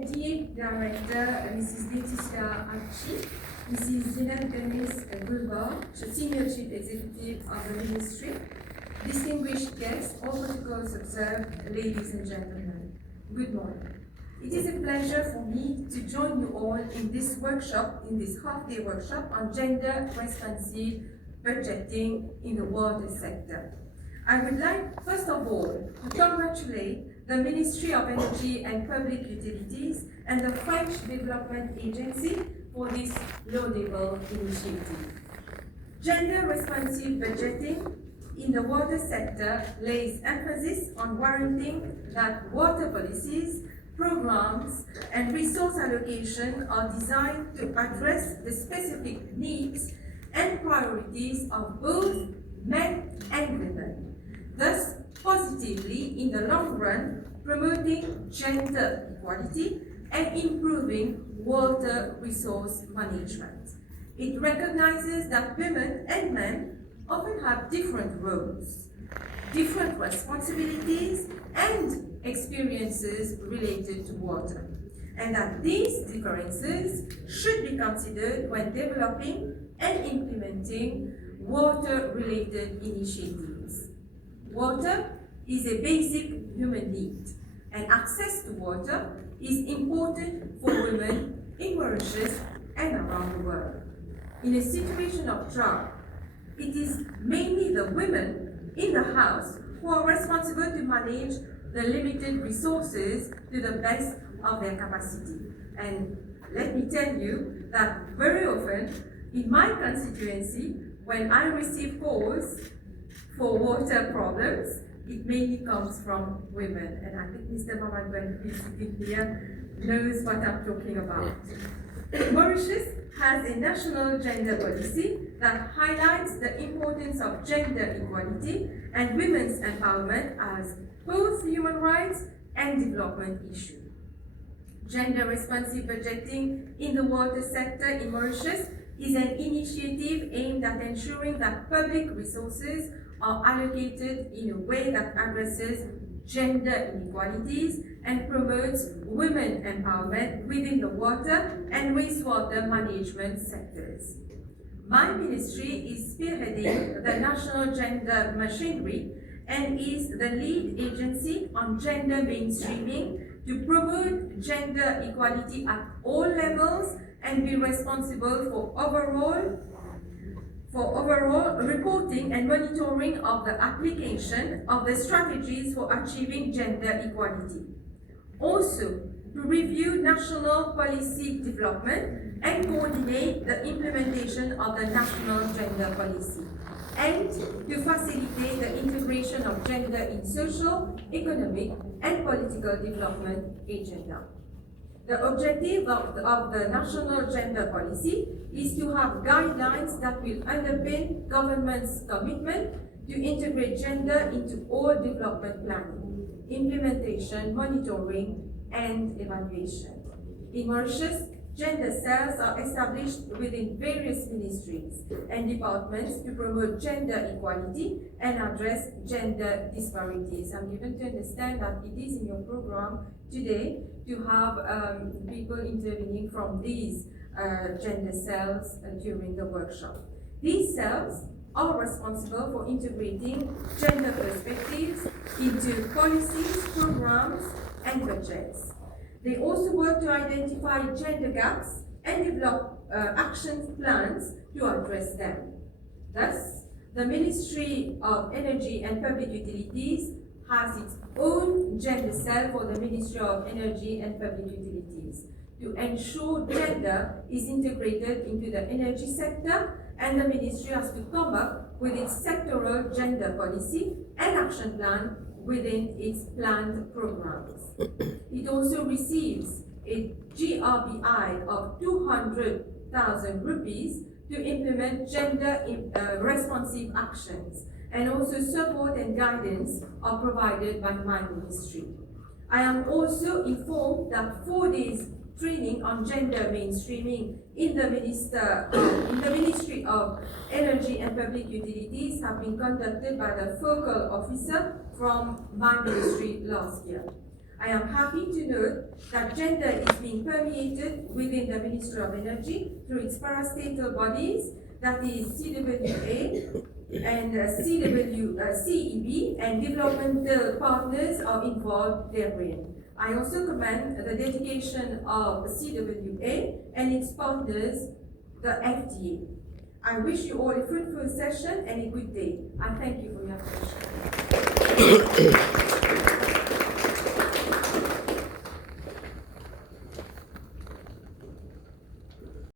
Executive Director Mrs. Laetitia Archie, Mrs. Zinat Dennis Gulbar, Senior Chief Executive of the Ministry, distinguished guests, all protocols observed, ladies and gentlemen, good morning. It is a pleasure for me to join you all in this workshop, in this half-day workshop on gender responsive budgeting in the water sector. I would like, first of all, to congratulate the Ministry of Energy and Public Utilities and the French Development Agency for this laudable initiative. Gender responsive budgeting in the water sector lays emphasis on warranting that water policies, programs, and resource allocation are designed to address the specific needs and priorities of both men and women, thus positively, in the long run, promoting gender equality and improving water resource management. It recognizes that women and men often have different roles, different responsibilities, and experiences related to water, and that these differences should be considered when developing and implementing water-related initiatives. Water is a basic human need, and access to water is important for women in Mauritius and around the world. In a situation of drought, it is mainly the women in the house who are responsible to manage the limited resources to the best of their capacity. And let me tell you that very often in my constituency, when I receive calls for water problems, it mainly comes from women. And I think Mr. Mamadou, who is sitting here, knows what I'm talking about. Mauritius has a national gender policy that highlights the importance of gender equality and women's empowerment as both human rights and development issue. Gender responsive budgeting in the water sector in Mauritius is an initiative aimed at ensuring that public resources are allocated in a way that addresses gender inequalities and promotes women empowerment within the water and wastewater management sectors. My ministry is spearheading the national gender machinery and is the lead agency on gender mainstreaming to promote gender equality at all levels and be responsible for overall reporting and monitoring of the application of the strategies for achieving gender equality. Also, to review national policy development and coordinate the implementation of the national gender policy, and to facilitate the integration of gender in social, economic, and political development agenda. The objective of the national gender policy is to have guidelines that will underpin government's commitment to integrate gender into all development planning, implementation, monitoring, and evaluation. In Mauritius, gender cells are established within various ministries and departments to promote gender equality and address gender disparities. I'm given to understand that it is in your program today to have people intervening from these gender cells during the workshop. These cells are responsible for integrating gender perspectives into policies, programs, and budgets. They also work to identify gender gaps and develop action plans to address them. Thus, the Ministry of Energy and Public Utilities has its own gender cell for the Ministry of Energy and Public Utilities to ensure gender is integrated into the energy sector, and the ministry has to come up with its sectoral gender policy and action plan within its planned programs. It also receives a GRBI of 200,000 rupees to implement gender responsive actions, and also support and guidance are provided by my ministry. I am also informed that 4 days training on gender mainstreaming in the Ministry of Energy and Public Utilities have been conducted by the focal officer from my ministry last year. I am happy to note that gender is being permeated within the Ministry of Energy through its parastatal bodies, that is CWA and CEB, and developmental partners are involved therein. I also commend the dedication of CWA and its partners, the FDA. I wish you all a fruitful session and a good day. I thank you for your attention.